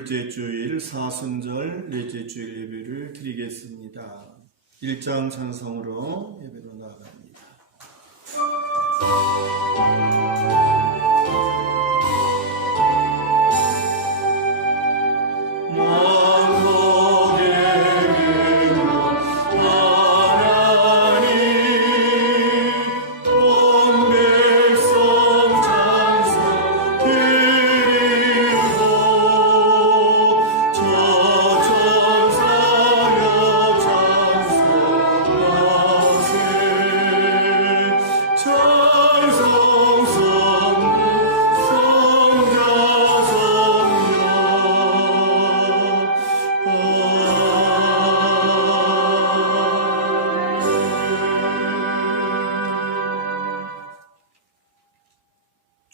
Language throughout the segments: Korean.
넷째 주일 사순절 넷째 주일 예배를 드리겠습니다. 1장 찬송으로 예배로 나아갑니다.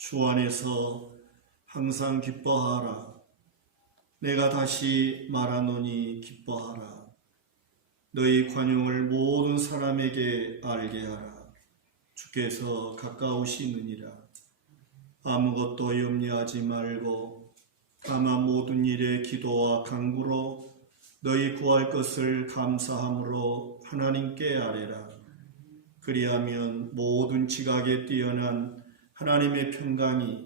주 안에서 항상 기뻐하라. 내가 다시 말하노니 기뻐하라. 너희 관용을 모든 사람에게 알게 하라. 주께서 가까우시느니라. 아무것도 염려하지 말고 다만 모든 일에 기도와 간구로 너희 구할 것을 감사함으로 하나님께 아뢰라. 그리하면 모든 지각에 뛰어난 하나님의 평강이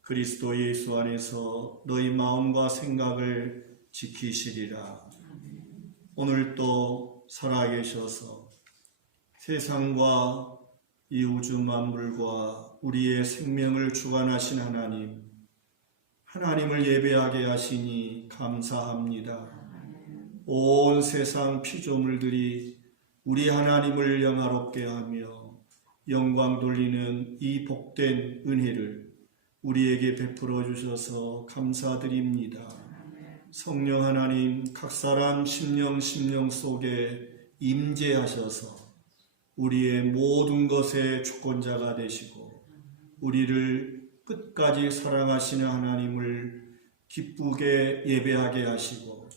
그리스도 예수 안에서 너희 마음과 생각을 지키시리라. 오늘도 살아계셔서 세상과 이 우주 만물과 우리의 생명을 주관하신 하나님을 예배하게 하시니 감사합니다. 온 세상 피조물들이 우리 하나님을 영화롭게 하며 영광 돌리는 이 복된 은혜를 우리에게 베풀어 주셔서 감사드립니다. 성령 하나님 각 사람 심령 속에 임재하셔서 우리의 모든 것의 주권자가 되시고 우리를 끝까지 사랑하시는 하나님을 기쁘게 예배하게 하시고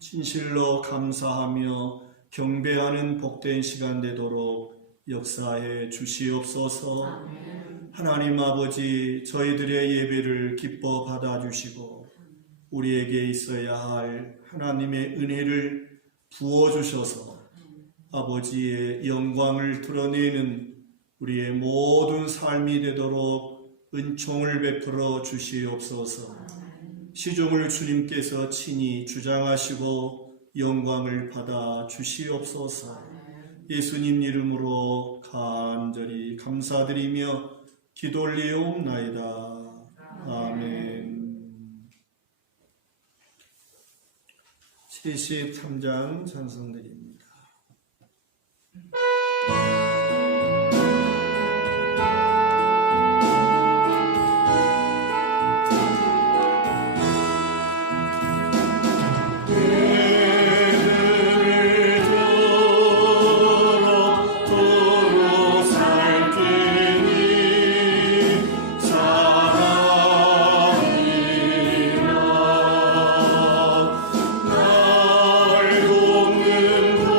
진실로 감사하며 경배하는 복된 시간 되도록 역사해 주시옵소서. 아멘. 하나님 아버지, 저희들의 예배를 기뻐 받아주시고 우리에게 있어야 할 하나님의 은혜를 부어주셔서 아버지의 영광을 드러내는 우리의 모든 삶이 되도록 은총을 베풀어 주시옵소서. 시종을 주님께서 친히 주장하시고 영광을 받아 주시옵소서. 예수님 이름으로 간절히 감사드리며 기도 올리옵나이다. 아멘. 73장 찬송드립니다. 날 돕는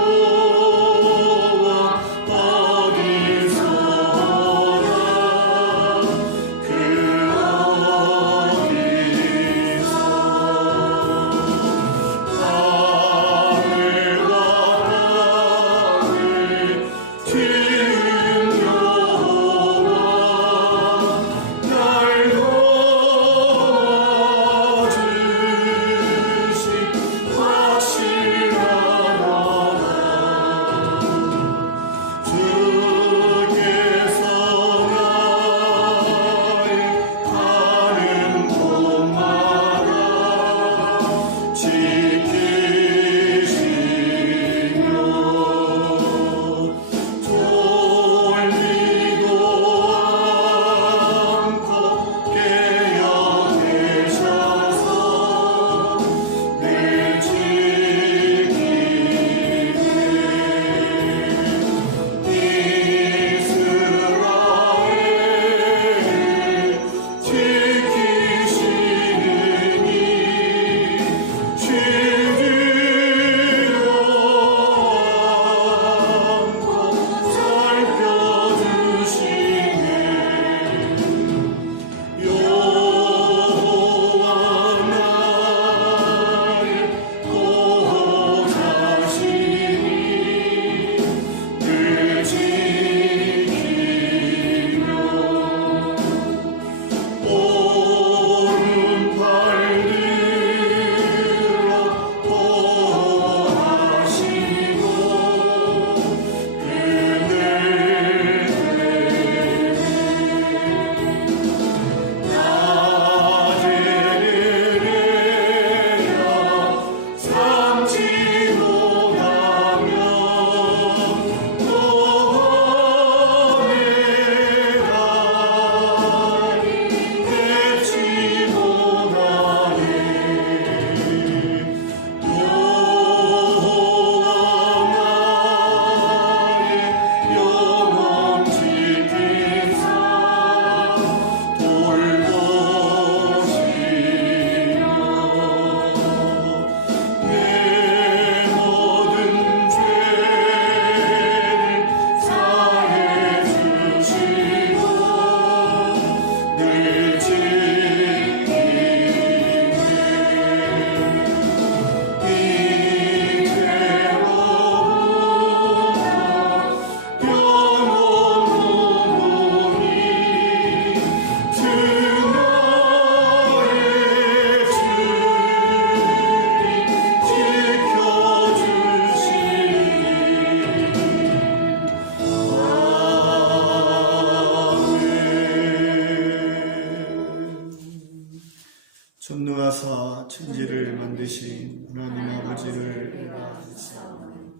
세계를 만드신 하나님 아버지를 믿사오니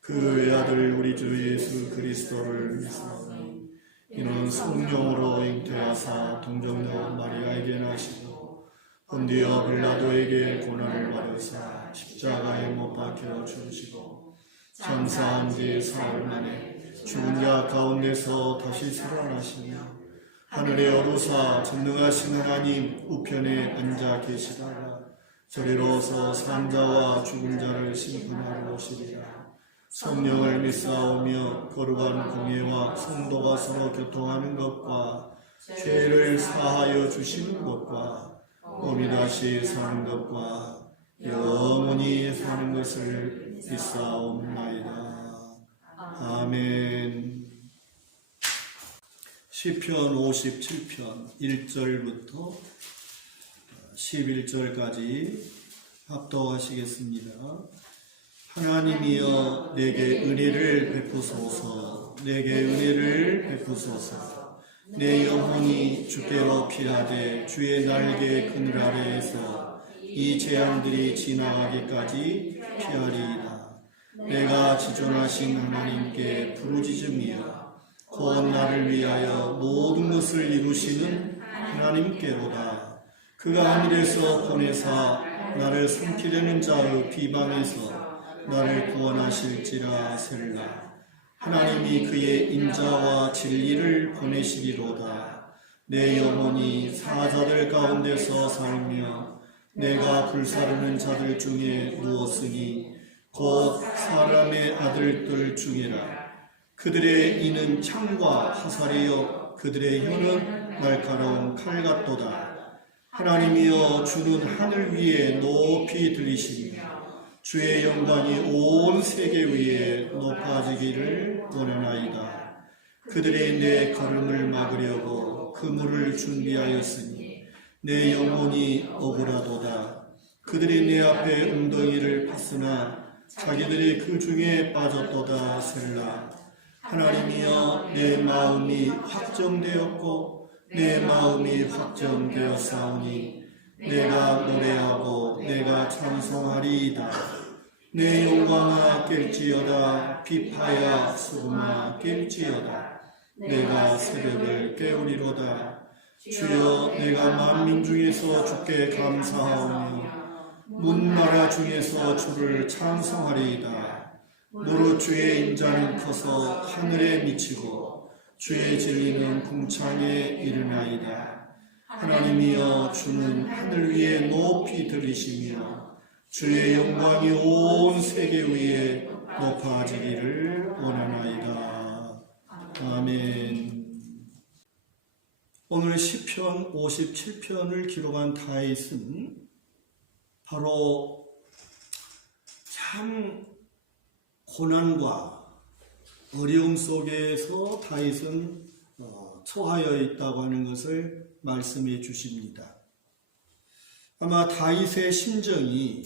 그 외아들 우리 주 예수 그리스도를 믿사오니 이는 성령으로 잉태하사 동정녀 마리아에게 나시고 본디오 빌라도에게 고난을 받으사 십자가에 못 박혀 죽으시고 장사한 지 사흘 만에 죽은 자 가운데서 다시 살아나시며 하늘에 오르사 전능하신 하나님 우편에 앉아 계시다가 저리로서 산자와 죽은 자를 심판하러 오시리라. 성령을 믿사오며 거룩한 공예와 성도가 서로 교통하는 것과 죄를 사하여 주시는 것과 몸이 다시 사는 것과 영원히 사는 것을 믿사옵나이다. 아멘. 시편 57편 1절부터 11절까지 합독하시겠습니다. 하나님이여 내게 은혜를 베푸소서. 내게 은혜를 베푸소서. 내 영혼이 주께로 피하되 주의 날개 그늘 아래에서 이 재앙들이 지나가기까지 피하리이다. 내가 지존하신 하나님께 부르짖으며 곧 나를 위하여 모든 것을 이루시는 하나님께로다. 그가 하늘에서 보내사 나를 삼키려는 자의 비방에서 나를 구원하실지라 셀라. 하나님이 그의 인자와 진리를 보내시리로다. 내 영혼이 사자들 가운데서 살며 내가 불사르는 자들 중에 누웠으니 곧 사람의 아들들 중이라. 그들의 이는 창과 화살이요 그들의 혀는 날카로운 칼 같도다. 하나님이여 주는 하늘 위에 높이 들리시며 주의 영광이 온 세계 위에 높아지기를 원하나이다. 그들이 내 걸음을 막으려고 그물을 준비하였으니 내 영혼이 억울하도다. 그들이 내 앞에 웅덩이를 팠으나 자기들이 그 중에 빠졌도다 셀라. 하나님이여 내 마음이 확정되었고 내 마음이 확정되었사오니 내가 노래하고 내가 찬송하리이다. 내 영광아 깰지어다. 비파야 수금아 깰지어다. 내가 새벽을 깨우리로다. 주여 내가 만민 중에서 주께 감사하오며 문나라 중에서 주를 찬송하리이다. 무릇 주의 인자는 커서 하늘에 미치고 주의 진리는 궁창에 이르나이다. 하나님이여 주는 하늘 위에 높이 들리시며 주의 영광이 온 세계 위에 높아지기를 원하나이다. 아멘. 오늘 시편 57편을 기록한 다윗은 바로 참 고난과 어려움 속에서 다윗은 처하여 있다고 하는 것을 말씀해 주십니다. 아마 다윗의 심정이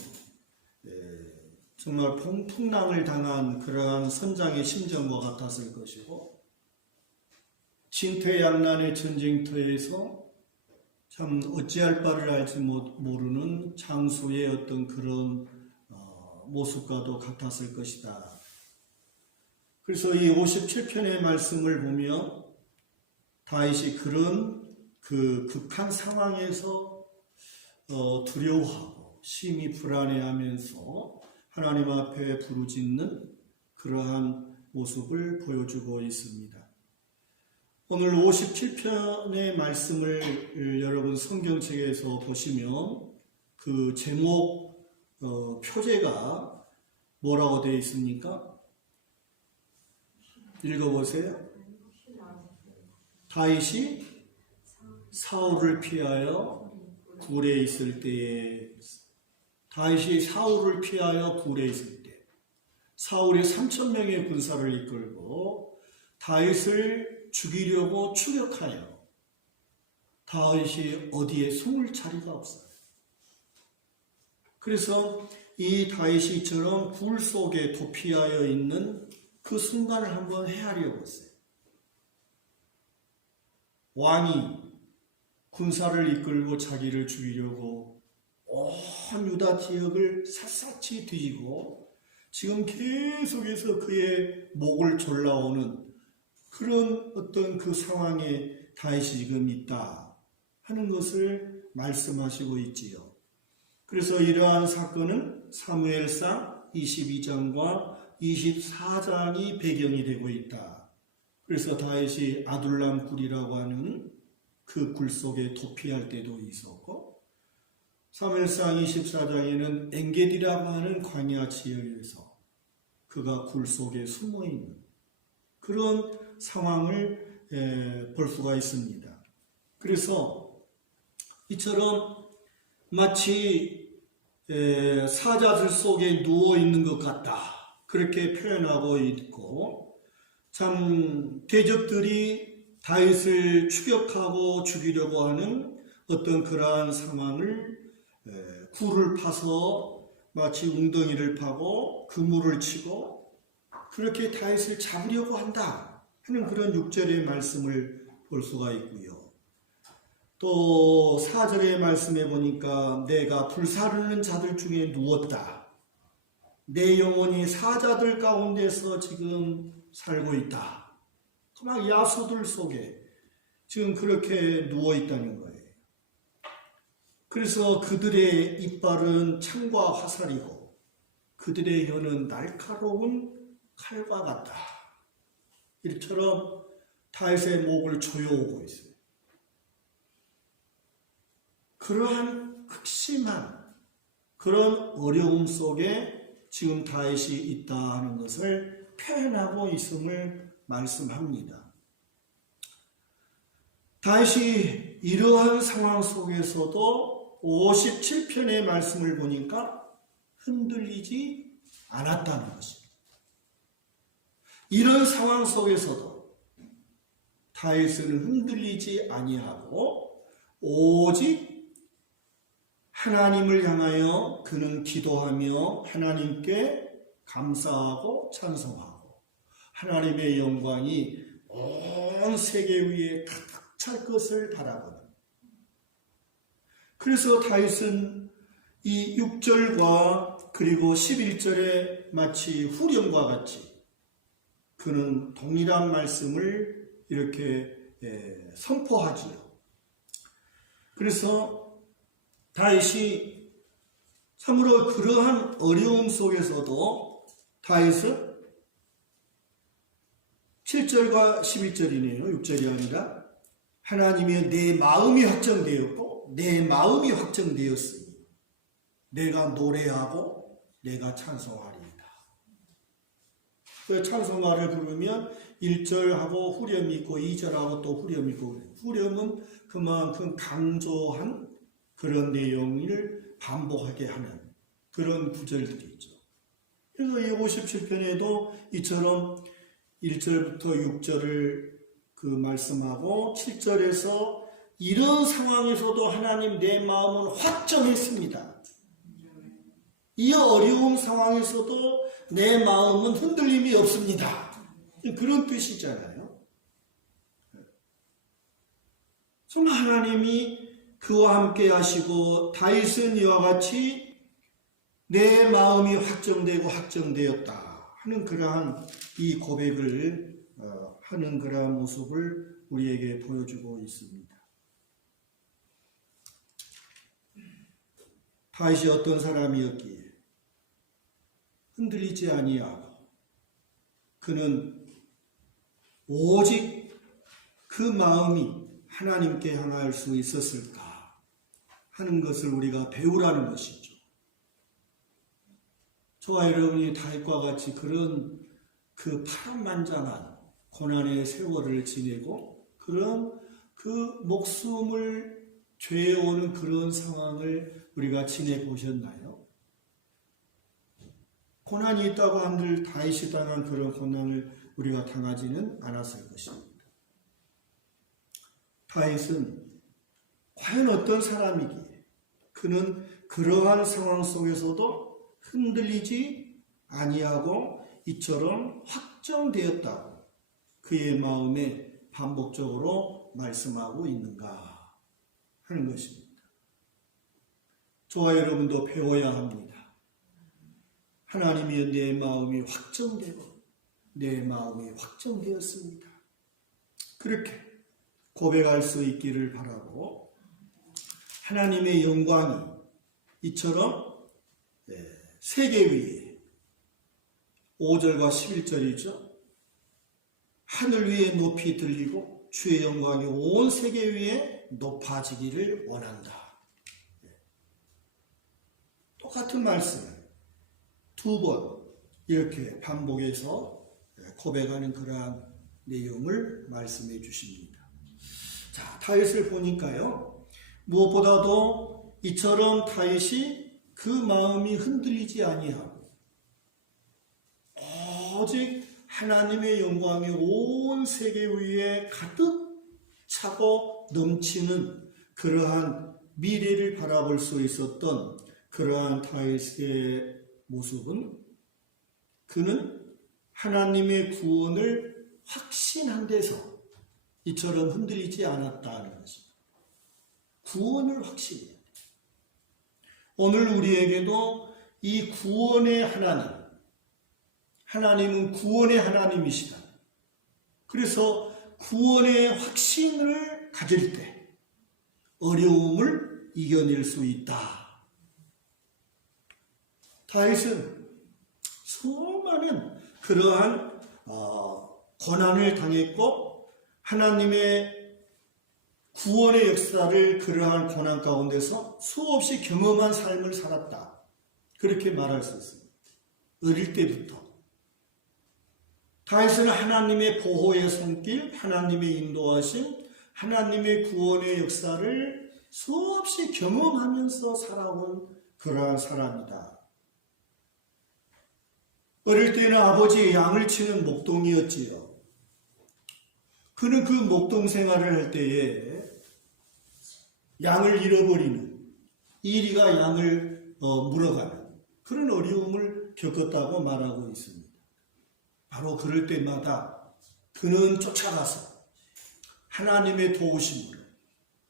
정말 풍랑을 당한 그러한 선장의 심정과 같았을 것이고 진퇴양난의 전쟁터에서 참 어찌할 바를 알지 모르는 장수의 어떤 그런 모습과도 같았을 것이다. 그래서 이 57편의 말씀을 보면 다윗이 그런 그 극한 상황에서 두려워하고 심히 불안해하면서 하나님 앞에 부르짖는 그러한 모습을 보여주고 있습니다. 오늘 57편의 말씀을 여러분 성경책에서 보시면 그 제목 표제가 뭐라고 되어 있습니까? 읽어보세요. 다윗이 사울을 피하여 굴에 있을 때에 다윗이 사울을 피하여 굴에 있을 때 사울이 3,000명의 군사를 이끌고 다윗을 죽이려고 추격하여 다윗이 어디에 숨을 자리가 없어요. 그래서 이 다윗이 이처럼 굴 속에 도피하여 있는 그 순간을 한번 헤아려 보세요. 왕이 군사를 이끌고 자기를 죽이려고 온 유다 지역을 샅샅이 뒤지고 지금 계속해서 그의 목을 졸라오는 그런 어떤 그 상황에 다윗이 지금 있다 하는 것을 말씀하시고 있지요. 그래서 이러한 사건은 사무엘상 22장과 24장이 배경이 되고 있다. 그래서 다윗이 아둘람 굴이라고 하는 그 굴 속에 도피할 때도 있었고, 사무엘상 24장에는 엔게디라고 하는 광야 지역에서 그가 굴 속에 숨어 있는 그런 상황을 볼 수가 있습니다. 그래서 이처럼 마치 사자들 속에 누워 있는 것 같다, 그렇게 표현하고 있고, 참 대적들이 다윗을 추격하고 죽이려고 하는 어떤 그러한 상황을 굴을 파서 마치 웅덩이를 파고 그물을 치고 그렇게 다윗을 잡으려고 한다 하는 그런 6절의 말씀을 볼 수가 있고요. 또 4절의 말씀에 보니까 내가 불사르는 자들 중에 누웠다. 내 영혼이 사자들 가운데서 지금 살고 있다. 막 야수들 속에 지금 그렇게 누워 있다는 거예요. 그래서 그들의 이빨은 창과 화살이고 그들의 혀는 날카로운 칼과 같다. 이처럼 다윗의 목을 조여오고 있어요. 그러한 극심한 그런 어려움 속에 지금 다윗이 있다 하는 것을 표현하고 있음을 말씀합니다. 다윗이 이러한 상황 속에서도 57편의 말씀을 보니까 흔들리지 않았다는 것입니다. 이런 상황 속에서도 다윗은 흔들리지 아니하고 오직 하나님을 향하여 그는 기도하며 하나님께 감사하고 찬송하고 하나님의 영광이 온 세계 위에 가득 찰 것을 바라보는. 그래서 다윗은 이 6절과 그리고 11절에 마치 후렴과 같이 그는 동일한 말씀을 이렇게 선포하지요. 그래서 다윗이 참으로 그러한 어려움 속에서도 다윗은 7절과 11절이네요. 6절이 아니라 하나님이 내 마음이 확정되었고 내 마음이 확정되었으니 내가 노래하고 내가 찬송하리이다. 그 찬송가를 부르면 1절하고 후렴이 있고 2절하고 또 후렴이 있고, 후렴은 그만큼 강조한 그런 내용을 반복하게 하는 그런 구절들이 있죠. 그래서 이 57편에도 이처럼 1절부터 6절을 그 말씀하고 7절에서 이런 상황에서도 하나님 내 마음은 확정했습니다. 이 어려운 상황에서도 내 마음은 흔들림이 없습니다. 그런 뜻이잖아요. 정말 하나님이 그와 함께 하시고 다윗은 이와 같이 내 마음이 확정되고 확정되었다 하는 그러한 이 고백을 하는 그러한 모습을 우리에게 보여주고 있습니다. 다윗이 어떤 사람이었기에 흔들리지 아니하고 그는 오직 그 마음이 하나님께 향할 수 있었을까 하는 것을 우리가 배우라는 것이죠. 저와 여러분이 다윗과 같이 그런 그 파란만장한 고난의 세월을 지내고 그런 그 목숨을 죄어오는 그런 상황을 우리가 지내보셨나요? 고난이 있다고 한들 다윗이 당한 그런 고난을 우리가 당하지는 않았을 것입니다. 다윗은 과연 어떤 사람이기에 그는 그러한 상황 속에서도 흔들리지 아니하고 이처럼 확정되었다고 그의 마음에 반복적으로 말씀하고 있는가 하는 것입니다. 저와 여러분도 배워야 합니다. 하나님이여 내 마음이 확정되고 내 마음이 확정되었습니다. 그렇게 고백할 수 있기를 바라고 하나님의 영광이 이처럼 세계 위에 5절과 11절이죠. 하늘 위에 높이 들리고 주의 영광이 온 세계 위에 높아지기를 원한다. 똑같은 말씀을 두 번 이렇게 반복해서 고백하는 그러한 내용을 말씀해 주십니다. 자, 다윗을 보니까요. 무엇보다도 이처럼 다윗이 그 마음이 흔들리지 아니하고 오직 하나님의 영광이 온 세계 위에 가득 차고 넘치는 그러한 미래를 바라볼 수 있었던 그러한 다윗의 모습은 그는 하나님의 구원을 확신한 데서 이처럼 흔들리지 않았다는 것입니다. 구원을 확신해야 돼요. 오늘 우리에게도 이 구원의 하나님은 구원의 하나님이시다. 그래서 구원의 확신을 가질 때 어려움을 이겨낼 수 있다. 다윗은 수많은 그러한 고난을 당했고 하나님의 구원의 역사를 그러한 고난 가운데서 수없이 경험한 삶을 살았다. 그렇게 말할 수 있습니다. 어릴 때부터 다윗은 하나님의 보호의 손길, 하나님의 인도하심, 하나님의 구원의 역사를 수없이 경험하면서 살아온 그러한 사람이다. 어릴 때는 아버지의 양을 치는 목동이었지요. 그는 그 목동 생활을 할 때에 양을 잃어버리는, 이리가 양을 물어가는 그런 어려움을 겪었다고 말하고 있습니다. 바로 그럴 때마다 그는 쫓아가서 하나님의 도우심으로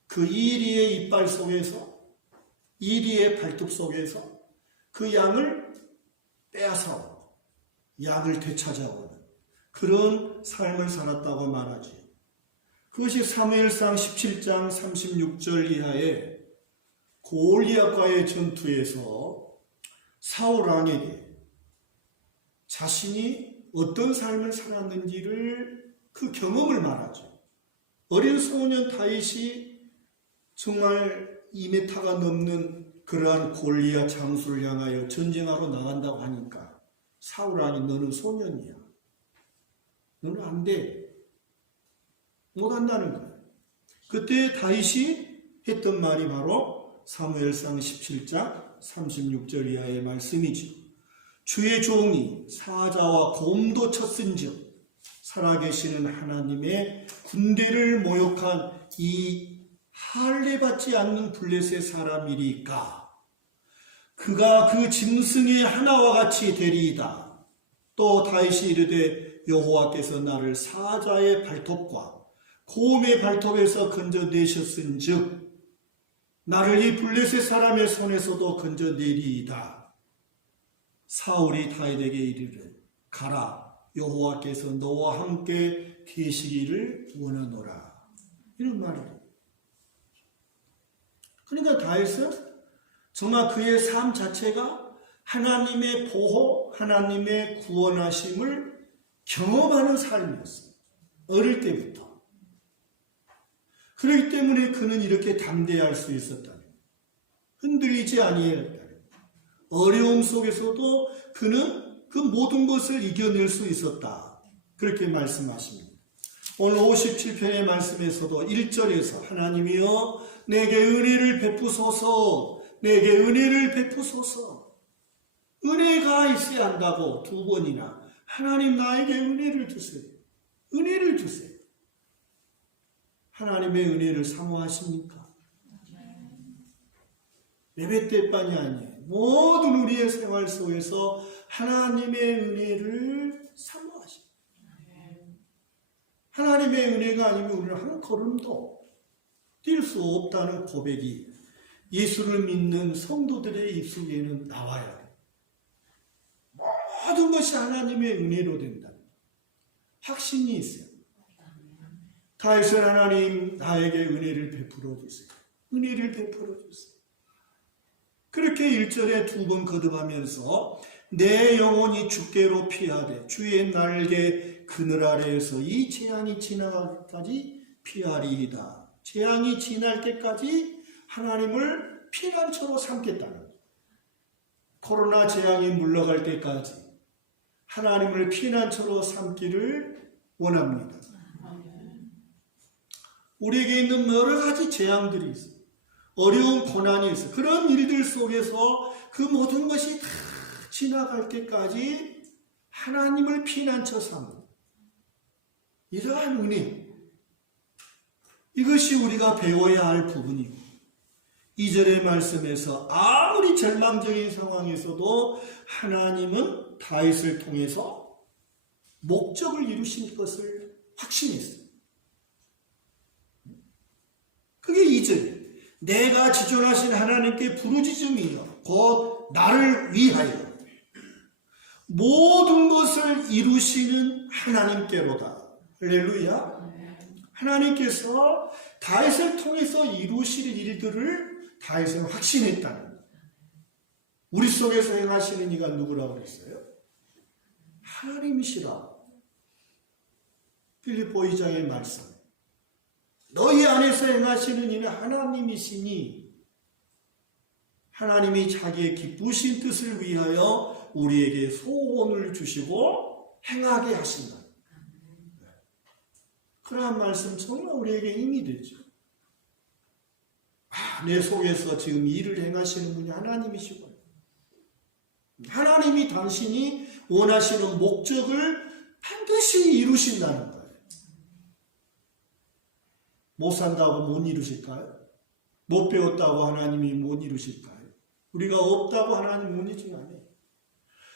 그 이리의 이빨 속에서, 이리의 발톱 속에서 그 양을 빼앗아 양을 되찾아오는 그런 삶을 살았다고 말하지. 그것이 사무엘상 17장 36절 이하에 골리앗과의 전투에서 사울 왕에게 자신이 어떤 삶을 살았는지를 그 경험을 말하죠. 어린 소년 다윗이 정말 2m가 넘는 그러한 골리앗 장수를 향하여 전쟁하러 나간다고 하니까 사울 왕이 너는 소년이야. 너는 안 돼. 못 한다는 거야. 그때 다윗이 했던 말이 바로 사무엘상 17장 36절 이하의 말씀이죠. 주의 종이 사자와 곰도 쳤은즉 살아계시는 하나님의 군대를 모욕한 이 할례받지 않는 블레셋 사람이리까 그가 그 짐승의 하나와 같이 되리이다. 또 다윗이 이르되 여호와께서 나를 사자의 발톱과 곰의 발톱에서 건져내셨은즉 나를 이 블레셋 사람의 손에서도 건져내리이다. 사울이 다윗에게 이르되 가라 여호와께서 너와 함께 계시기를 원하노라. 이런 말을 해요. 그러니까 다윗은 정말 그의 삶 자체가 하나님의 보호, 하나님의 구원하심을 경험하는 삶이었어요. 어릴 때부터. 그렇기 때문에 그는 이렇게 담대할 수 있었다는 거예요. 흔들리지 아니했다는 거예요. 어려움 속에서도 그는 그 모든 것을 이겨낼 수 있었다. 그렇게 말씀하십니다. 오늘 57편의 말씀에서도 1절에서 하나님이여 내게 은혜를 베푸소서, 내게 은혜를 베푸소서. 은혜가 있어야 한다고 두 번이나 하나님 나에게 은혜를 주세요. 은혜를 주세요. 하나님의 은혜를 사모하십니까? 예배 때뿐이 아니에요. 모든 우리의 생활 속에서 하나님의 은혜를 사모하십니다. 하나님의 은혜가 아니면 우리는 한 걸음도 뛸 수 없다는 고백이 예수를 믿는 성도들의 입속에는 나와야 돼. 모든 것이 하나님의 은혜로 된다. 확신이 있어요. 다윗은 하나님 나에게 은혜를 베풀어 주세요. 은혜를 베풀어 주세요. 그렇게 1절에 2번 거듭하면서 내 영혼이 주께로 피하되 주의 날개 그늘 아래에서 이 재앙이 지나가기까지 피하리이다. 재앙이 지날 때까지 하나님을 피난처로 삼겠다는 거예요. 코로나 재앙이 물러갈 때까지 하나님을 피난처로 삼기를 원합니다. 우리에게 있는 여러 가지 재앙들이 있어요. 어려운 고난이 있어요. 그런 일들 속에서 그 모든 것이 다 지나갈 때까지 하나님을 피난처 삼는 이러한 은혜, 이것이 우리가 배워야 할 부분이고, 2절의 말씀에서 아무리 절망적인 상황에서도 하나님은 다윗을 통해서 목적을 이루신 것을 확신했어요. 그게 2절. 내가 지존하신 하나님께 부르짖음이여 곧 나를 위하여 모든 것을 이루시는 하나님께로다. 할렐루야. 하나님께서 다윗을 통해서 이루실 일들을 다윗은 확신했다는 거예요. 우리 속에서 행하시는 이가 누구라고 그랬어요? 하나님이시라. 빌립보 2장의 말씀. 너희 안에서 행하시는 이는 하나님이시니 하나님이 자기의 기쁘신 뜻을 위하여 우리에게 소원을 주시고 행하게 하신다. 그러한 말씀 정말 우리에게 힘이 되죠. 내 속에서 지금 일을 행하시는 분이 하나님이시고 하나님이 당신이 원하시는 목적을 반드시 이루신다는 거예요. 못 산다고 못 이루실까요? 못 배웠다고 하나님이 못 이루실까요? 우리가 없다고 하나님 못 이루지 않아요.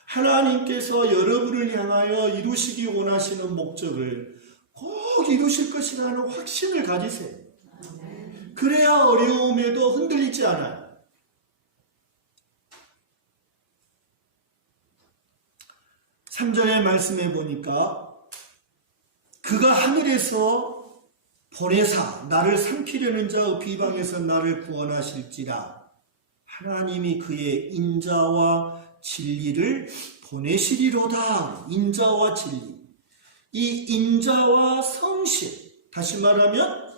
하나님께서 여러분을 향하여 이루시기 원하시는 목적을 꼭 이루실 것이라는 확신을 가지세요. 그래야 어려움에도 흔들리지 않아요. (3절의) 말씀해 보니까 그가 하늘에서 보내사 나를 삼키려는 자의 비방에서 나를 구원하실지라. 하나님이 그의 인자와 진리를 보내시리로다. 인자와 진리. 이 인자와 성실, 다시 말하면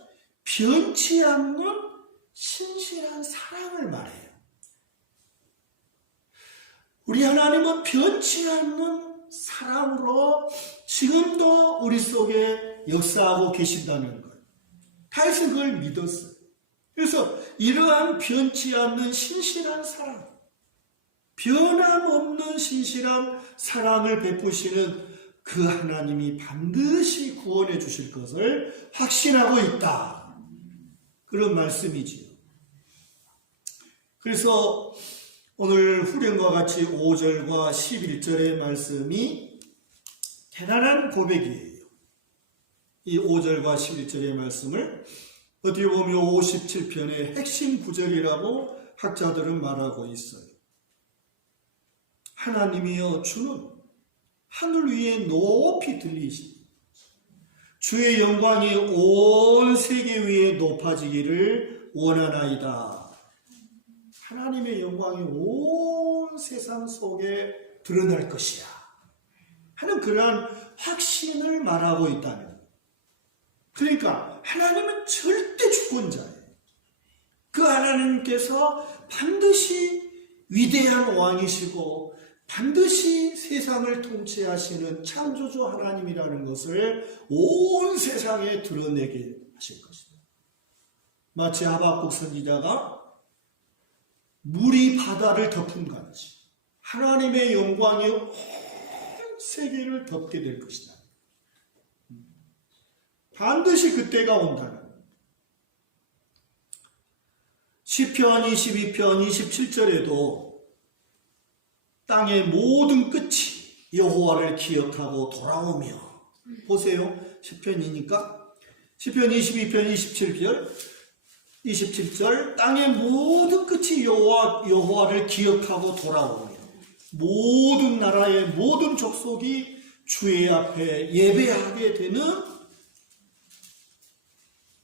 변치 않는 신실한 사랑을 말해요. 우리 하나님은 변치 않는 사랑으로 지금도 우리 속에 역사하고 계신다는 거예요. 다윗은 그걸 믿었어요. 그래서 이러한 변치 않는 신실한 사랑, 변함없는 신실한 사랑을 베푸시는 그 하나님이 반드시 구원해 주실 것을 확신하고 있다. 그런 말씀이지요. 그래서 오늘 후렴과 같이 5절과 11절의 말씀이 대단한 고백이에요. 이 5절과 11절의 말씀을 어떻게 보면 57편의 핵심 구절이라고 학자들은 말하고 있어요. 하나님이여 주는 하늘 위에 높이 들리시니 주의 영광이 온 세계 위에 높아지기를 원하나이다. 하나님의 영광이 온 세상 속에 드러날 것이야 하는 그러한 확신을 말하고 있다는 거예요. 그러니까 하나님은 절대 주권자예요. 그 하나님께서 반드시 위대한 왕이시고 반드시 세상을 통치하시는 창조주 하나님이라는 것을 온 세상에 드러내게 하실 것입니다. 마치 하박국 선지자가 물이 바다를 덮은 같이 하나님의 영광이 온 세계를 덮게 될 것이다. 반드시 그때가 온다는 거예요. 시편 22편 27절에도 땅의 모든 끝이 여호와를 기억하고 돌아오며, 보세요. 시편이니까 시편 22편 27절 27절 땅의 모든 끝이 여호와를 기억하고 돌아오며 모든 나라의 모든 족속이 주의 앞에 예배하게 되는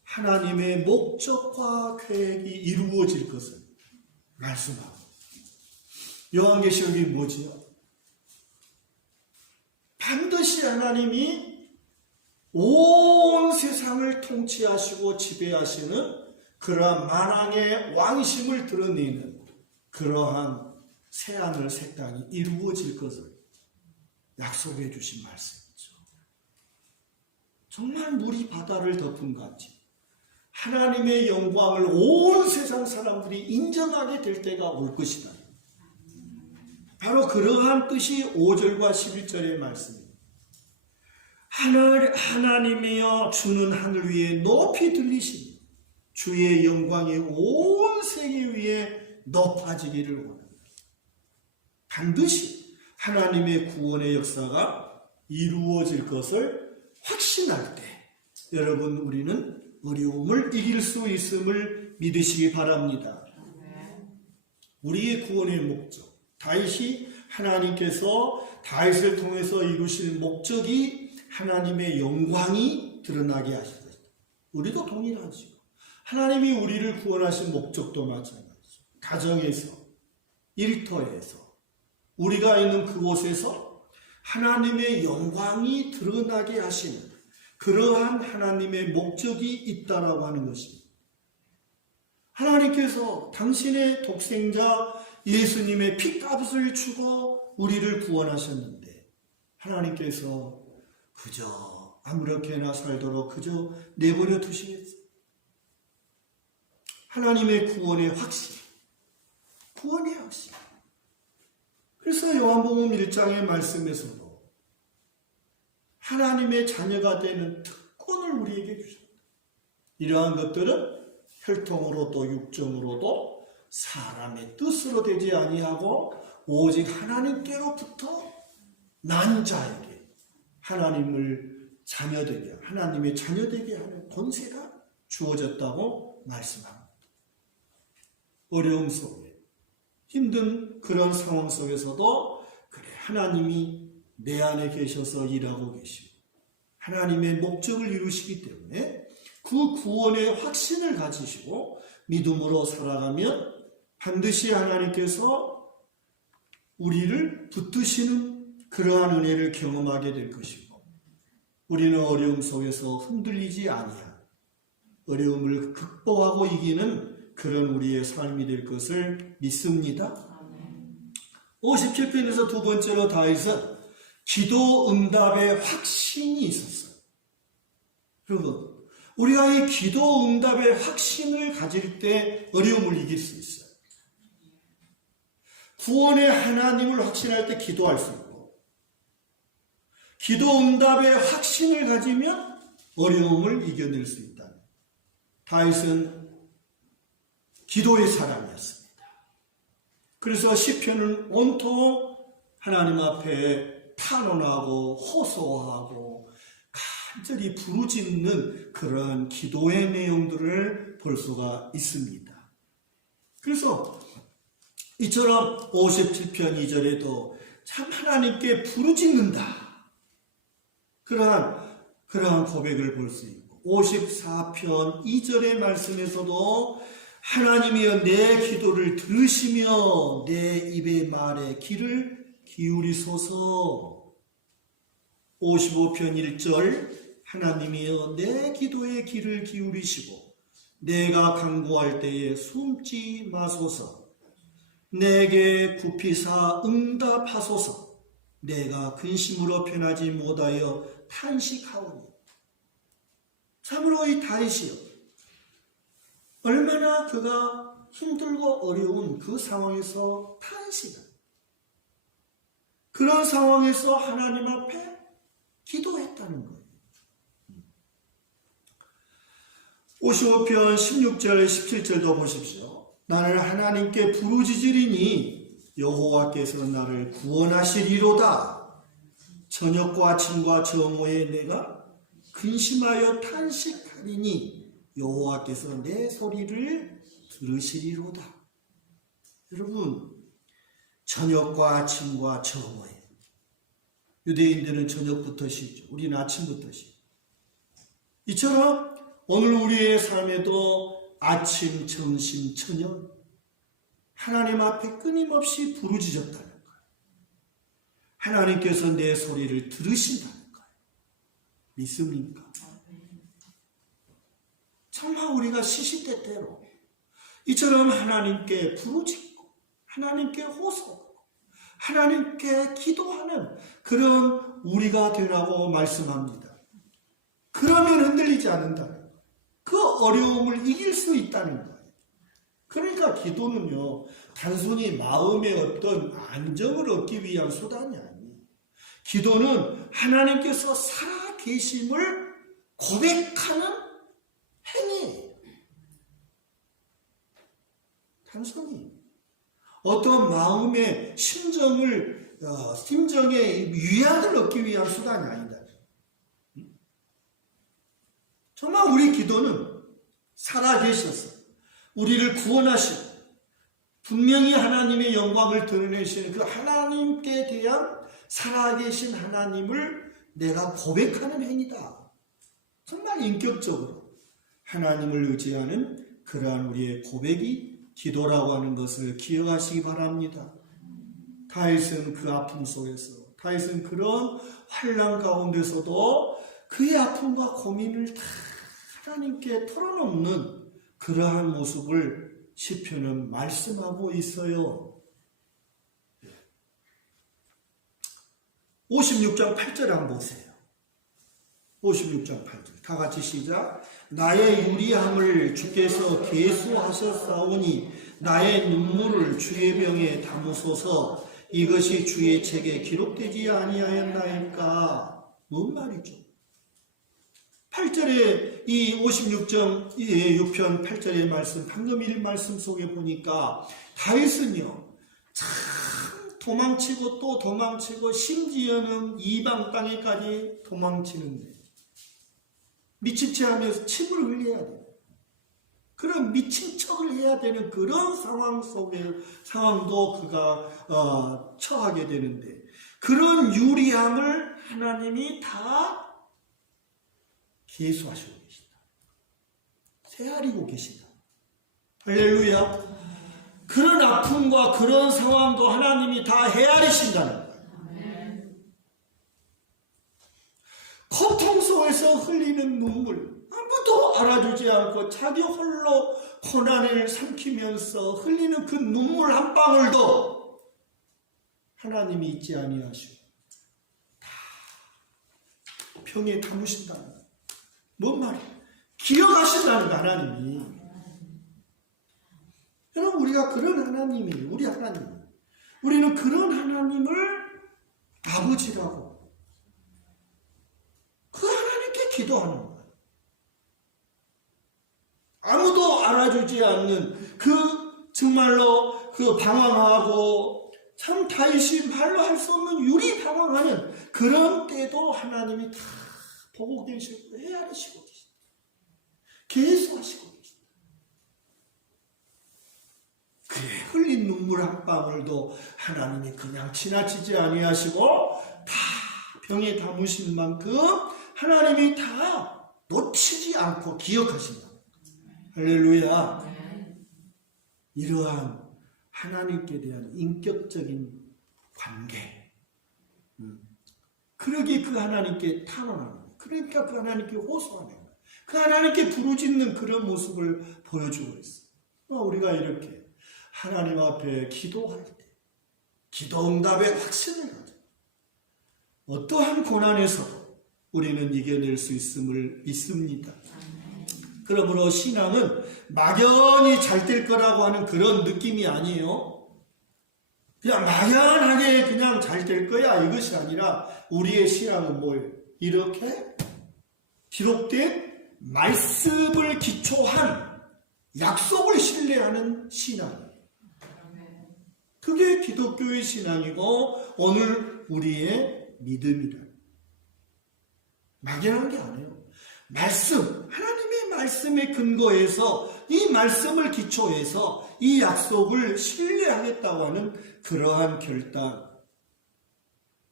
하나님의 목적과 계획이 이루어질 것을 말씀하고, 요한계시록이 뭐지요? 반드시 하나님이 온 세상을 통치하시고 지배하시는 그러한 만왕의 왕심을 드러내는 그러한 새하늘 새 땅이 이루어질 것을 약속해 주신 말씀이죠. 정말 물이 바다를 덮은 같이 하나님의 영광을 온 세상 사람들이 인정하게 될 때가 올 것이다. 바로 그러한 뜻이 5절과 11절의 말씀입니다. 하나님이여 주는 하늘 위에 높이 들리시니 주의 영광이 온 세계 위에 높아지기를 원합니다. 반드시 하나님의 구원의 역사가 이루어질 것을 확신할 때 여러분 우리는 어려움을 이길 수 있음을 믿으시기 바랍니다. 우리의 구원의 목적, 다윗이 하나님께서 다윗을 통해서 이루실 목적이 하나님의 영광이 드러나게 하실 것입니다. 우리도 동일하죠. 하나님이 우리를 구원하신 목적도 마찬가지죠. 가정에서, 일터에서, 우리가 있는 그곳에서 하나님의 영광이 드러나게 하시는 그러한 하나님의 목적이 있다라고 하는 것입니다. 하나님께서 당신의 독생자 예수님의 피값을 주고 우리를 구원하셨는데 하나님께서 그저 아무렇게나 살도록 그저 내버려 두시겠어요? 하나님의 구원의 확신, 구원의 확신. 그래서 요한복음 1장의 말씀에서도 하나님의 자녀가 되는 특권을 우리에게 주셨다. 이러한 것들은 혈통으로도 육정으로도 사람의 뜻으로 되지 아니하고 오직 하나님께로부터 난 자에게 하나님을 자녀되게, 하나님의 자녀되게 하는 권세가 주어졌다고 말씀합니다. 어려움 속에, 힘든 그런 상황 속에서도 그래 하나님이 내 안에 계셔서 일하고 계시고 하나님의 목적을 이루시기 때문에 그 구원의 확신을 가지시고 믿음으로 살아가면 반드시 하나님께서 우리를 붙드시는 그러한 은혜를 경험하게 될 것이고 우리는 어려움 속에서 흔들리지 아니한 어려움을 극복하고 이기는 그런 우리의 삶이 될 것을 믿습니다. 57편에서 두 번째로 다윗은 기도 응답의 확신이 있었어요. 그리고 우리가 이 기도 응답의 확신을 가질 때 어려움을 이길 수 있어요. 구원의 하나님을 확신할 때 기도할 수 있고 기도 응답의 확신을 가지면 어려움을 이겨낼 수 있다. 다윗은 기도의 사람이었습니다. 그래서 시편은 온통 하나님 앞에 탄원하고 호소하고 간절히 부르짖는 그런 기도의 내용들을 볼 수가 있습니다. 그래서 이처럼 57편 2절에도 참 하나님께 부르짖는다. 그러한 고백을 볼 수 있고 54편 2절의 말씀에서도 하나님이여 내 기도를 들으시며 내 입의 말에 귀를 기울이소서. 55편 1절 하나님이여 내 기도에 귀를 기울이시고 내가 간구할 때에 숨지 마소서. 내게 굽히사 응답하소서. 내가 근심으로 편하지 못하여 탄식하오니. 참으로 이 다윗이요 얼마나 그가 힘들고 어려운 그 상황에서 탄식을 그런 상황에서 하나님 앞에 기도했다는 거예요. 55편 16절 17절도 보십시오. 나를 하나님께 부르짖으리니 여호와께서 나를 구원하시리로다. 저녁과 아침과 정오에 내가 근심하여 탄식하리니 여호와께서 내 소리를 들으시리로다. 여러분, 저녁과 아침과 저녁이에요. 유대인들은 저녁부터 쉬죠. 우리는 아침부터 쉬죠. 이처럼 오늘 우리의 삶에도 아침, 점심, 저녁 하나님 앞에 끊임없이 부르짖었다는 거예요. 하나님께서 내 소리를 들으신다는 거예요. 믿습니까? 정말 우리가 시시때때로 이처럼 하나님께 부르짖고 하나님께 호소하고 하나님께 기도하는 그런 우리가 되라고 말씀합니다. 그러면 흔들리지 않는다는 거예요. 그 어려움을 이길 수 있다는 거예요. 그러니까 기도는요, 단순히 마음의 어떤 안정을 얻기 위한 수단이 아니에요. 기도는 하나님께서 살아 계심을 고백하는 행위예요. 단순히 어떤 마음의 심정의 위안을 얻기 위한 수단이 아니다. 정말 우리 기도는 살아계셔서 우리를 구원하시고 분명히 하나님의 영광을 드러내시는 그 하나님께 대한 살아계신 하나님을 내가 고백하는 행위다. 정말 인격적으로 하나님을 의지하는 그러한 우리의 고백이 기도라고 하는 것을 기억하시기 바랍니다. 다윗은 그 아픔 속에서, 다윗은 그런 환난 가운데서도 그의 아픔과 고민을 다 하나님께 털어놓는 그러한 모습을 시편은 말씀하고 있어요. 56장 8절 한번 보세요. 56장 8절 다 같이 시작. 나의 유리함을 주께서 계수하셨사오니 나의 눈물을 주의 병에 담으소서. 이것이 주의 책에 기록되지 아니하였나이까. 뭔 말이죠? 8절에 이 56장 6편 8절의 말씀, 방금 이 말씀 속에 보니까 다윗은요 참 도망치고 또 도망치고 심지어는 이방 땅에까지 도망치는데 미친 채 하면서 침을 흘려야 돼요. 그런 미친 척을 해야 되는 그런 상황도 그가 처하게 되는데 그런 유리함을 하나님이 다 계수하시고 계신다. 헤아리고 계신다. 할렐루야. 그런 아픔과 그런 상황도 하나님이 다 헤아리신다는 거예요. 고통 속에서 흘리는 눈물, 아무도 알아주지 않고 자기 홀로 고난을 삼키면서 흘리는 그 눈물 한 방울도 하나님이 잊지 아니하시고 다 병에 담으신다는 거예요. 뭔 말이에요? 기억하신다는 거 하나님이. 여러분 우리가 그런 하나님이에요. 우리 하나님. 우리는 그런 하나님을 아버지라고 그 하나님께 기도하는 거예요. 아무도 알아주지 않는 그 정말로 그 방황하고 참 다윗이 말로 할 수 없는 유리 방황하는 그런 때도 하나님이 다 보고 계시고 헤아리시고 계십니다. 계수하시고 계십니다. 그래 흘린 눈물 한 방울도 하나님이 그냥 지나치지 아니하시고 다 병에 담으신 만큼 하나님이 다 놓치지 않고 기억하신다. 할렐루야. 이러한 하나님께 대한 인격적인 관계, 그러기에 그 하나님께 탄원하는 거예요. 그러니까 그 하나님께 호소하는 거예요. 그 하나님께 부르짖는 그런 모습을 보여주고 있어요. 우리가 이렇게 하나님 앞에 기도할 때 기도 응답의 확신을 가지고 어떠한 고난에서도 우리는 이겨낼 수 있음을 믿습니다. 그러므로 신앙은 막연히 잘 될 거라고 하는 그런 느낌이 아니에요. 그냥 막연하게 그냥 잘 될 거야 이것이 아니라 우리의 신앙은 뭐예요? 이렇게 기록된 말씀을 기초한 약속을 신뢰하는 신앙이에요. 그게 기독교의 신앙이고 오늘 우리의 믿음이다. 막연한 게 아니에요. 말씀, 하나님의 말씀에 근거해서 이 말씀을 기초해서 이 약속을 신뢰하겠다고 하는 그러한 결단,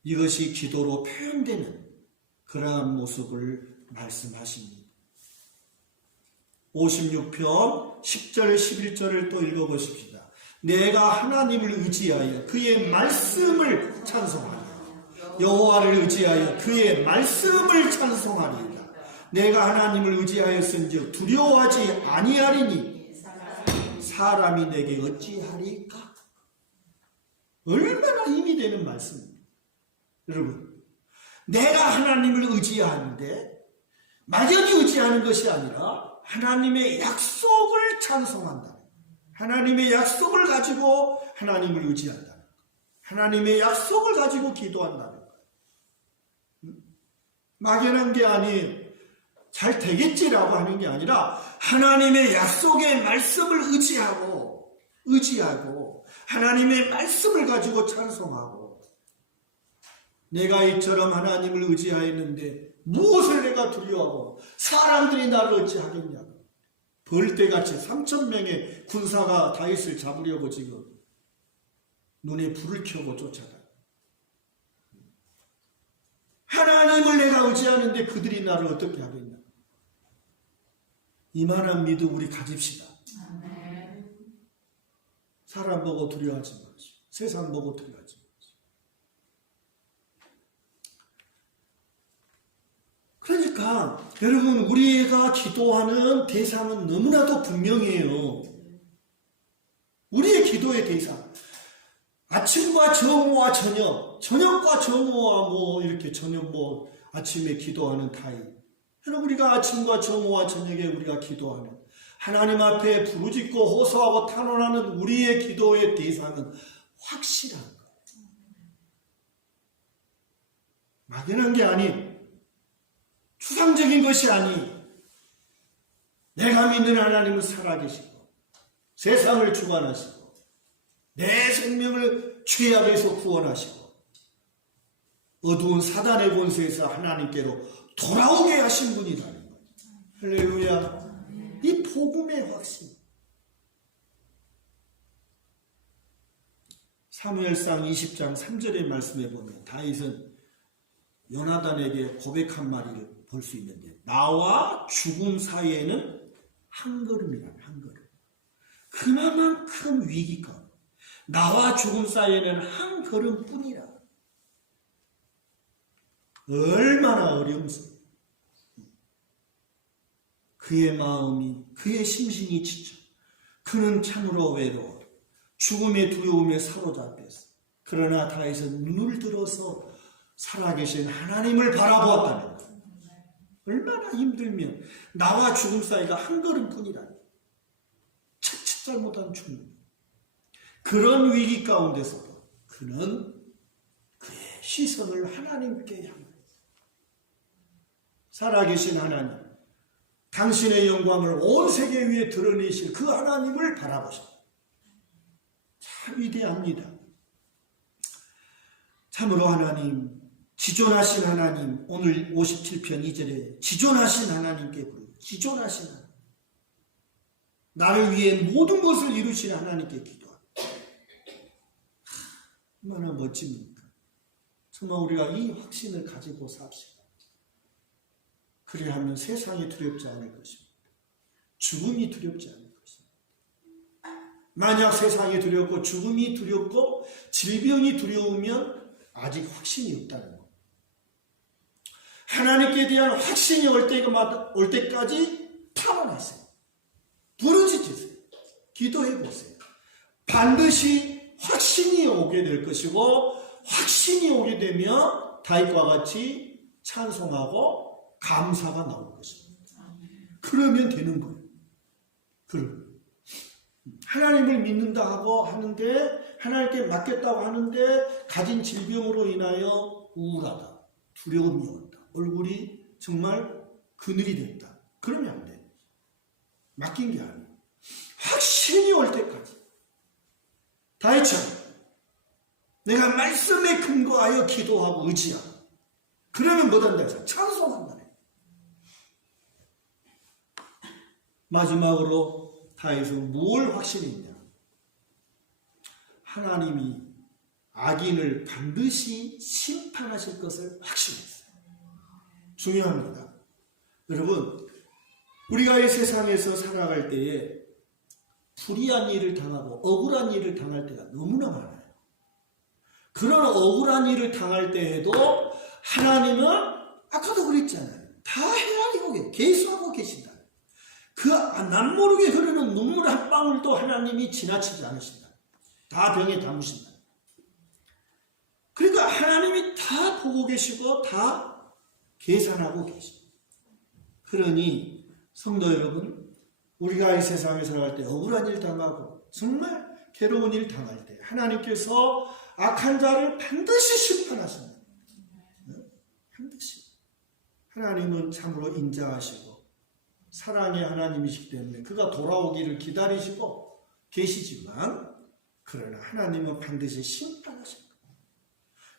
이것이 기도로 표현되는 그러한 모습을 말씀하십니다. 56편 10절 11절을 또 읽어보십시다. 내가 하나님을 의지하여 그의 말씀을 찬송하리라. 여호와를 의지하여 그의 말씀을 찬송하리이다. 내가 하나님을 의지하였은즉 두려워하지 아니하리니 사람이 내게 어찌하리까? 얼마나 힘이 되는 말씀입니다. 여러분, 내가 하나님을 의지하는데 막연히 의지하는 것이 아니라 하나님의 약속을 찬송한다. 하나님의 약속을 가지고 하나님을 의지한다. 하나님의 약속을 가지고 기도한다는 거예요. 막연한 게 아닌 잘 되겠지라고 하는 게 아니라 하나님의 약속의 말씀을 의지하고 하나님의 말씀을 가지고 찬송하고, 내가 이처럼 하나님을 의지하였는데 무엇을 내가 두려워하고 사람들이 나를 어찌하겠냐고. 벌떼같이 3,000명의 군사가 다윗을 잡으려고 지금 눈에 불을 켜고 쫓아가. 하나님을 내가 의지하는데 그들이 나를 어떻게 하겠냐. 이만한 믿음 우리 가집시다. 사람 보고 두려워하지 마시고 세상 보고 두려워하지 마시고. 그러니까 여러분, 우리가 기도하는 대상은 너무나도 분명해요. 우리의 기도의 대상, 아침과 정오와 저녁과 정오와 이렇게 저녁 아침에 기도하는 타임. 여러분, 우리가 아침과 정오와 저녁에 우리가 기도하는, 하나님 앞에 부르짖고 호소하고 탄원하는 우리의 기도의 대상은 확실한 거예요. 막연한 게 아닌, 추상적인 것이 아닌, 내가 믿는 하나님은 살아계시고 세상을 주관하시고 내 생명을 죄악에서 구원하시고 어두운 사단의 권세에서 하나님께로 돌아오게 하신 분이라는 거예요. 할렐루야. 이 복음의 확신. 사무엘상 20장 3절의 말씀에 보면 다윗은 요나단에게 고백한 말을 볼 수 있는데, 나와 죽음 사이에는 한 걸음이란, 한 걸음. 그만큼 위기가, 나와 죽음 사이에는 한 걸음뿐이라. 얼마나 어려움스러워. 그의 마음이, 그의 심신이 지쳐 그는 참으로 외로워 죽음의 두려움에 사로잡혔어. 그러나 다윗은 눈을 들어서 살아계신 하나님을 바라보았다는 거예요. 얼마나 힘들면 나와 죽음 사이가 한 걸음뿐이라니. 자칫 잘못한 죽음. 그런 위기 가운데서도 그는 그의 시선을 하나님께 향합니다. 살아계신 하나님, 당신의 영광을 온 세계 위에 드러내실 그 하나님을 바라보십니다. 참 위대합니다. 참으로 하나님, 지존하신 하나님, 오늘 57편 2절에 지존하신 하나님께 부르고, 지존하신 하나님, 나를 위해 모든 것을 이루신 하나님께 기도합니다. 얼마나 멋집니까? 정말 우리가 이 확신을 가지고 삽시다. 그리하면 세상이 두렵지 않을 것입니다. 죽음이 두렵지 않을 것입니다. 만약 세상이 두렵고 죽음이 두렵고 질병이 두려우면 아직 확신이 없다는 겁니다. 하나님께 대한 확신이 올 때까지 탐험하세요. 부르짖으세요. 기도해보세요. 반드시 확신이 오게 될 것이고, 확신이 오게 되면 다윗과 같이 찬송하고 감사가 나올 것입니다. 그러면 되는 거예요. 그럼 하나님을 믿는다 하고 하는데, 하나님께 맡겼다고 하는데 가진 질병으로 인하여 우울하다, 두려움이 온다, 얼굴이 정말 그늘이 됐다. 그러면 안 돼. 맡긴 게 아니에요. 확신이 올 때까지. 다윗처럼 내가 말씀에 근거하여 기도하고 의지하고, 그러면 뭐든다 해서 찬송한다. 마지막으로 다윗은 뭘 확신했냐? 하나님이 악인을 반드시 심판하실 것을 확신했어요. 중요합니다. 여러분, 우리가 이 세상에서 살아갈 때에 불의한 일을 당하고 억울한 일을 당할 때가 너무나 많아요. 그런 억울한 일을 당할 때에도 하나님은 아까도 그랬잖아요. 다 헤아리고 계수하고 계신다. 그 남모르게 흐르는 눈물 한 방울도 하나님이 지나치지 않으신다. 다 병에 담으신다. 그러니까 하나님이 다 보고 계시고 다 계산하고 계십니다. 그러니 성도 여러분, 우리가 이 세상에 살아갈 때 억울한 일 당하고 정말 괴로운 일 당할 때 하나님께서 악한 자를 반드시 심판하십니다. 반드시. 하나님은 참으로 인자하시고 사랑의 하나님이시기 때문에 그가 돌아오기를 기다리시고 계시지만 그러나 하나님은 반드시 심판하십니다.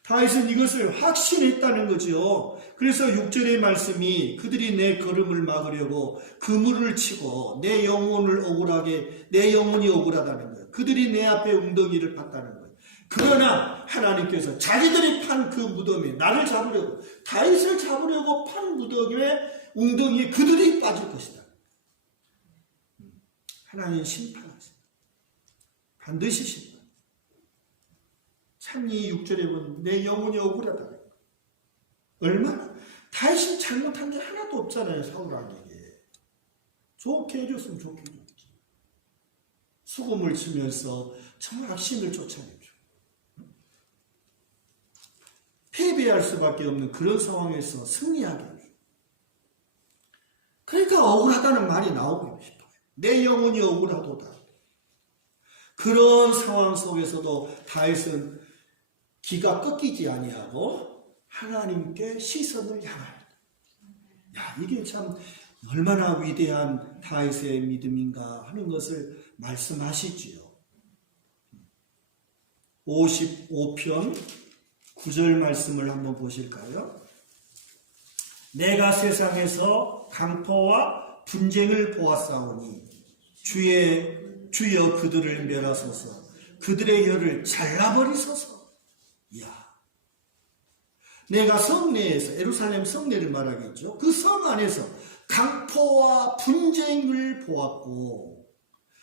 다윗은 이것을 확신했다는 거죠. 그래서 6절의 말씀이 그들이 내 걸음을 막으려고 그물을 치고 내 영혼을 억울하게 내 영혼이 억울하다는 거예요. 그들이 내 앞에 웅덩이를 팠다는 거예요. 그러나 하나님께서 자기들이 판 그 무덤에 나를 잡으려고 다윗을 잡으려고 판 무덤에 웅덩이에 그들이 빠질 것이다. 하나님 심판하십니다. 반드시 심판. 참이 6절에 보면 내 영혼이 억울하다. 얼마나 다윗이 잘못한 게 하나도 없잖아요. 사울왕에게. 좋게 해줬으면 좋게 해줬지. 수금을 치면서 정말 악신을 쫓아내죠. 패배할 수밖에 없는 그런 상황에서 승리하게 해줘. 그러니까 억울하다는 말이 나오고 싶어요. 내 영혼이 억울하도다. 그런 상황 속에서도 다윗은 기가 꺾이지 아니하고 하나님께 시선을 향한다. 야, 이게 참 얼마나 위대한 다윗의 믿음인가 하는 것을 말씀하시지요. 55편 9절 말씀을 한번 보실까요? 내가 세상에서 강포와 분쟁을 보았사오니 주여 그들을 멸하소서 그들의 혀를 잘라버리소서. 이야, 내가 성내에서 예루살렘 성내를 말하겠죠. 그 성 안에서 강포와 분쟁을 보았고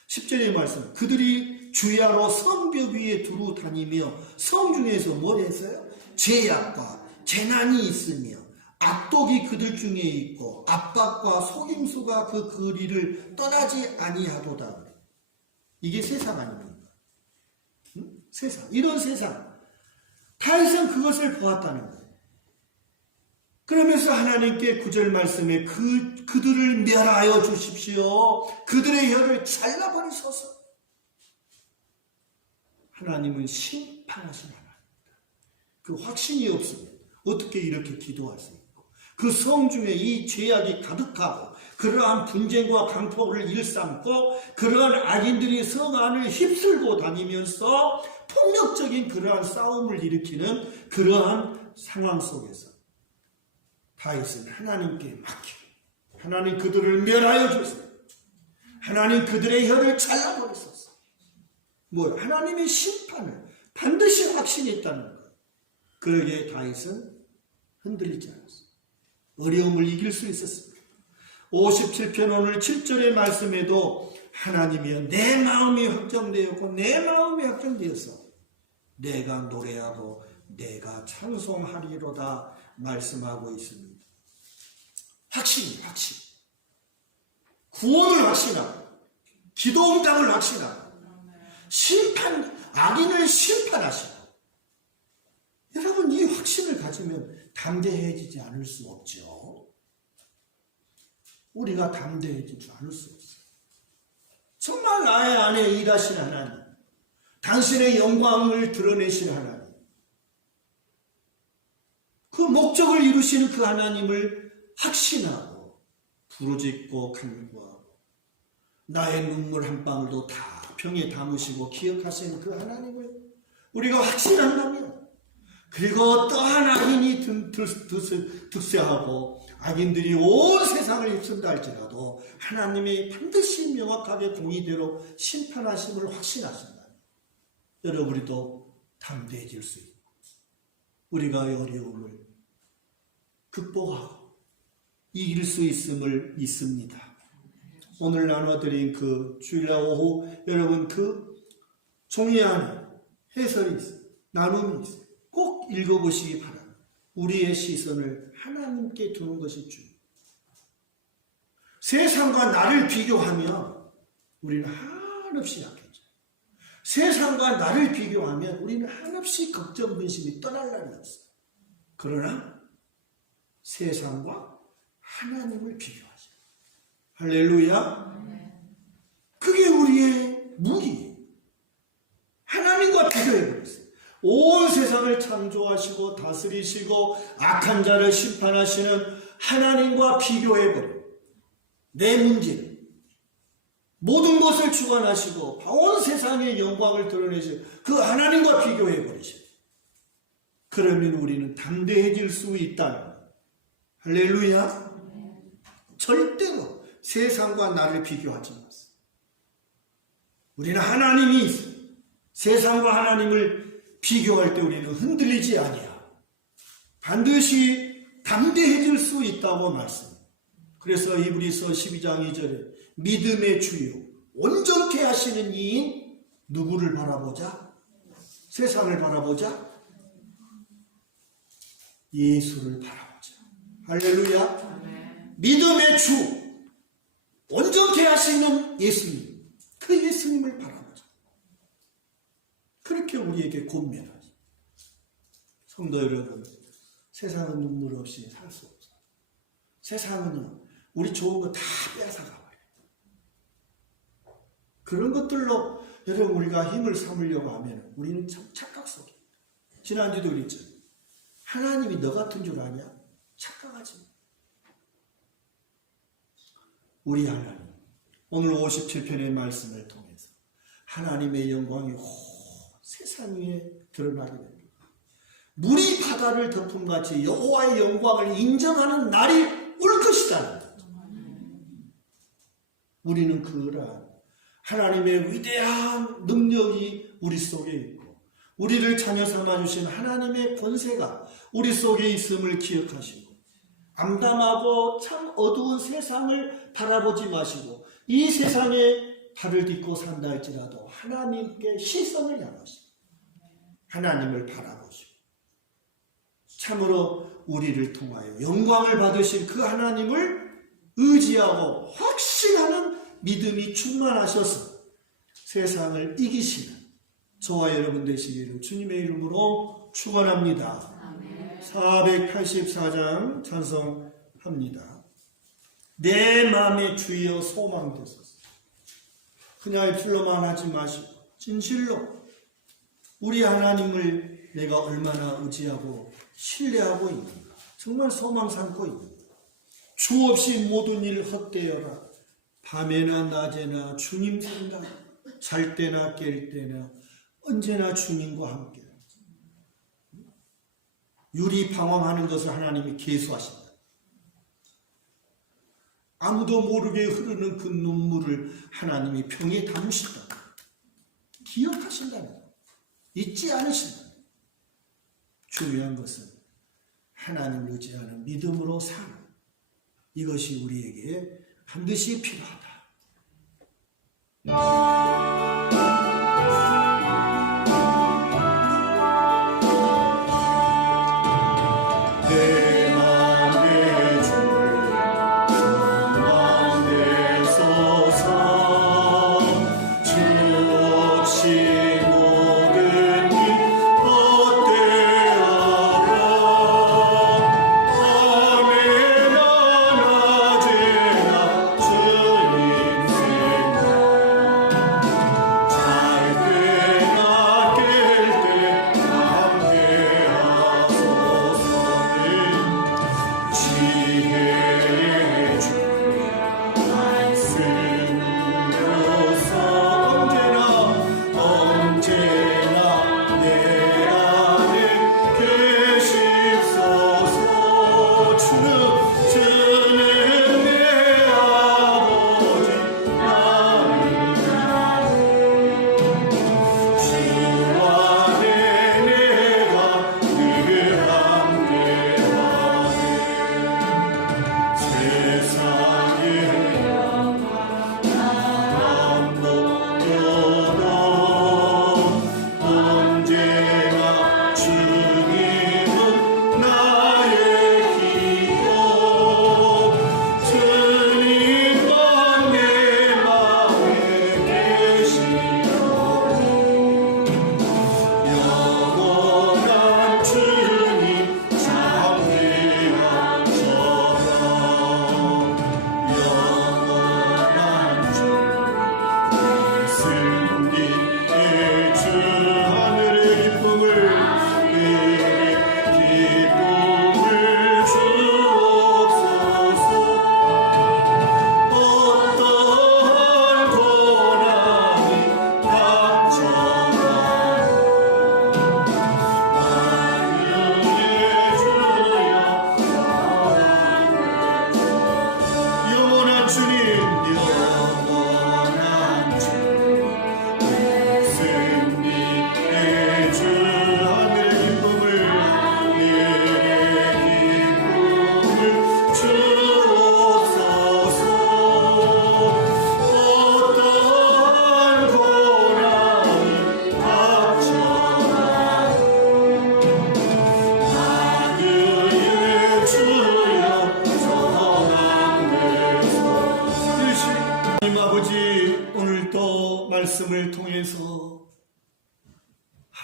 10절의 말씀 그들이 주야로 성벽 위에 두루 다니며 성중에서 뭘 했어요? 죄악과 재난이 있으며 악독이 그들 중에 있고 압박과 속임수가 그 거리를 떠나지 아니하도다. 이게 세상 아닙니까? 응? 세상, 이런 세상. 다윗은 그것을 보았다는 거예요. 그러면서 하나님께 9절 말씀에 그들을 멸하여 주십시오. 그들의 혀를 잘라버리소서. 하나님은 심판하신 하나님입니다. 그 확신이 없으면 어떻게 이렇게 기도할 수 있고 그 성 중에 이 죄악이 가득하고 그러한 분쟁과 강포를 일삼고 그러한 악인들이 성 안을 휩쓸고 다니면서 폭력적인 그러한 싸움을 일으키는 그러한 상황 속에서 다윗은 하나님께 맡기고 하나님 그들을 멸하여 주세요. 하나님 그들의 혀를 잘라버리소서. 하나님의 심판을 반드시 확신했다는 거예요. 그러기에 다윗은 흔들리지 않았어요. 어려움을 이길 수 있었습니다. 57편 오늘 7절의 말씀에도 하나님이여 내 마음이 확정되었고 내 마음이 확정되어서 내가 노래하고 내가 찬송하리로다 말씀하고 있습니다. 확신. 구원을 확신하고 기도 응답을 확신하고 악인을 심판하시고 여러분 이 확신을 가지면 담대해지지 않을 수 없죠. 우리가 담대해지지 않을 수 없어요. 정말 나의 안에 일하신 하나님, 당신의 영광을 드러내신 하나님, 그 목적을 이루시는 그 하나님을 확신하고 부르짖고 간구하고 나의 눈물 한 방울도 다 병에 담으시고 기억하시는 그 하나님을 우리가 확신한다면 그리고 또 하나 힘이 득세하고 악인들이 온 세상을 휩쓴다 할지라도 하나님이 반드시 명확하게 공의대로 심판하심을 확신하신다. 여러분, 우리도 담대해질 수 있고 우리가 어려움을 극복하고 이길 수 있음을 믿습니다. 오늘 나눠드린 그 주일날 오후 여러분 그 종이 안에 해설이 있어요. 나눔이 있어요. 꼭 읽어보시기 바랍니다. 우리의 시선을 하나님께 두는 것이 중요해요. 세상과 나를 비교하면 우리는 한없이 약해져요. 세상과 나를 비교하면 우리는 한없이 걱정, 근심이 떠날 날이 없어요. 그러나 세상과 하나님을 비교하죠. 할렐루야. 그게 우리의 무기예요. 하나님과 비교해버렸어요. 온 세상을 창조하시고 다스리시고 악한 자를 심판하시는 하나님과 비교해버려요. 내 문제를 모든 것을 주관하시고 온 세상의 영광을 드러내시고 그 하나님과 비교해버리셔요. 그러면 우리는 담대해질 수 있다. 할렐루야. 절대로 세상과 나를 비교하지 마세요. 우리는 하나님이 있어요. 세상과 하나님을 비교할 때 우리는 흔들리지 아니야. 반드시 담대해질 수 있다고 말씀합니다. 그래서 히브리서 12장 2절에 믿음의 주요 온전케 하시는 이인 누구를 바라보자? 세상을 바라보자? 예수를 바라보자. 할렐루야. 믿음의 주 온전케 하시는 예수님, 그 예수님을 바라보자. 그렇게 우리에게 권면하죠. 성도 여러분, 세상은 눈물 없이 살 수 없어요. 세상은요, 우리 좋은 거 다 뺏어가 버려요. 그런 것들로 여러분 우리가 힘을 삼으려고 하면 우리는 참 착각 속입니다. 지난주도 그랬죠. 하나님이 너 같은 줄 아냐? 착각하지 마. 우리 하나님, 오늘 57편의 말씀을 통해서 하나님의 영광이 세상 위에 드러나게 됩니다. 물이 바다를 덮음같이 여호와의 영광을 인정하는 날이 올 것이다. 우리는 그러한 하나님의 위대한 능력이 우리 속에 있고 우리를 자녀 삼아주신 하나님의 권세가 우리 속에 있음을 기억하시고 암담하고 참 어두운 세상을 바라보지 마시고 이 세상에 발을 딛고 산다 할지라도 하나님께 시선을 향하시고 하나님을 바라보시고 참으로 우리를 통하여 영광을 받으실 그 하나님을 의지하고 확신하는 믿음이 충만하셔서 세상을 이기시는 저와 여러분 되시기를 주님의 이름으로 축원합니다. 484장 찬송합니다. 내 마음에 주여 소망되소서. 그냥 입술로만 하지 마시고 진실로 우리 하나님을 내가 얼마나 의지하고 신뢰하고 있는가, 정말 소망 삼고 있는가. 주 없이 모든 일 헛되어라. 밤에나 낮에나 주님 생각, 잘 때나 깰 때나 언제나 주님과 함께. 유리 방황하는 것을 하나님이 계수하신다. 아무도 모르게 흐르는 그 눈물을 하나님이 병에 담으신다. 기억하신다는 것. 잊지 않으신다. 중요한 것은 하나님을 의지하는 믿음으로 사는 이것이 우리에게 반드시 필요하다. 내 맘에 충만되소서. 주 없이 모든 일 헛되어라. 밤에나 낮에나 주님 생각,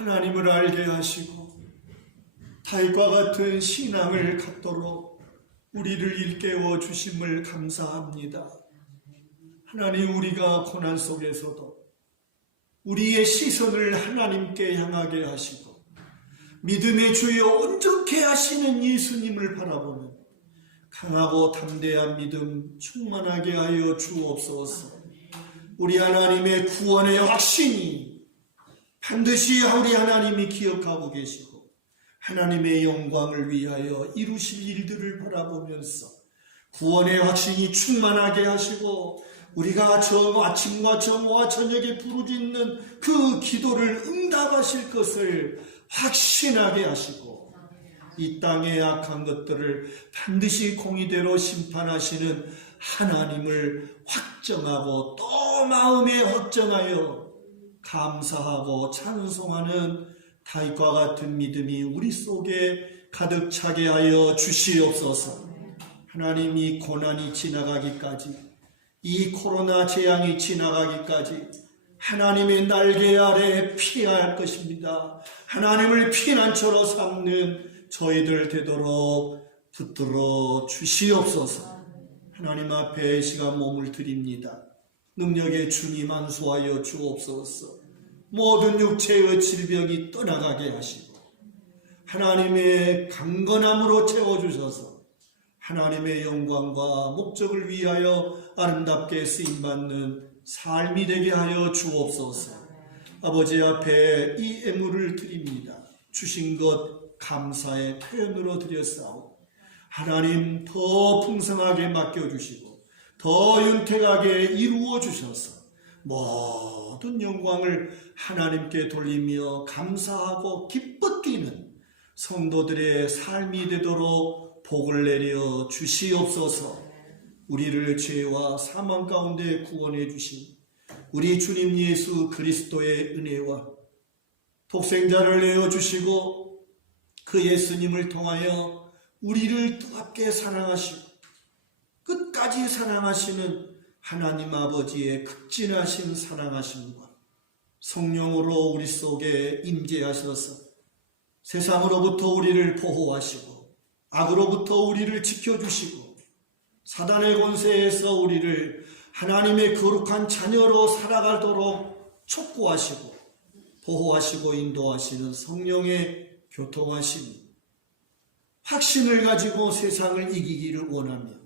하나님을 알게 하시고 다윗과 같은 신앙을 갖도록 우리를 일깨워 주심을 감사합니다. 하나님, 우리가 고난 속에서도 우리의 시선을 하나님께 향하게 하시고 믿음의 주여 온전케 하시는 예수님을 바라보는 강하고 담대한 믿음 충만하게 하여 주옵소서. 우리 하나님의 구원의 확신이 반드시 우리 하나님이 기억하고 계시고 하나님의 영광을 위하여 이루실 일들을 바라보면서 구원의 확신이 충만하게 하시고 우리가 아침과 정오와 저녁에 부르짖는 그 기도를 응답하실 것을 확신하게 하시고 이 땅의 악한 것들을 반드시 공의대로 심판하시는 하나님을 확정하고 또 마음에 확정하여 감사하고 찬송하는 다윗과 같은 믿음이 우리 속에 가득 차게 하여 주시옵소서. 하나님, 이 고난이 지나가기까지, 이 코로나 재앙이 지나가기까지 하나님의 날개 아래 피해야 할 것입니다. 하나님을 피난처로 삼는 저희들 되도록 붙들어 주시옵소서. 하나님 앞에 시간 몸을 드립니다. 능력의 주님 안수하여 주옵소서. 모든 육체의 질병이 떠나가게 하시고 하나님의 강건함으로 채워주셔서 하나님의 영광과 목적을 위하여 아름답게 쓰임받는 삶이 되게 하여 주옵소서. 아버지 앞에 이 애물을 드립니다. 주신 것 감사의 표현으로 드렸사오. 하나님, 더 풍성하게 맡겨주시고 더 윤택하게 이루어 주셔서 모든 영광을 하나님께 돌리며 감사하고 기뻐 뛰는 성도들의 삶이 되도록 복을 내려 주시옵소서. 우리를 죄와 사망 가운데 구원해 주신 우리 주님 예수 그리스도의 은혜와 독생자를 내어주시고 그 예수님을 통하여 우리를 뜨겁게 사랑하시고 끝까지 사랑하시는 하나님 아버지의 극진하신 사랑하심과 성령으로 우리 속에 임재하셔서 세상으로부터 우리를 보호하시고 악으로부터 우리를 지켜주시고 사단의 권세에서 우리를 하나님의 거룩한 자녀로 살아가도록 촉구하시고 보호하시고 인도하시는 성령의 교통하심, 확신을 가지고 세상을 이기기를 원하며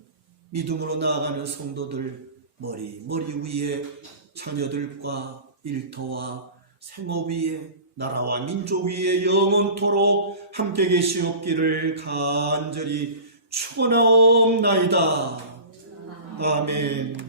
믿음으로 나아가는 성도들 머리 위에 자녀들과 일터와 생업 위에 나라와 민족 위에 영원토록 함께 계시옵기를 간절히 축원하옵나이다. 아멘.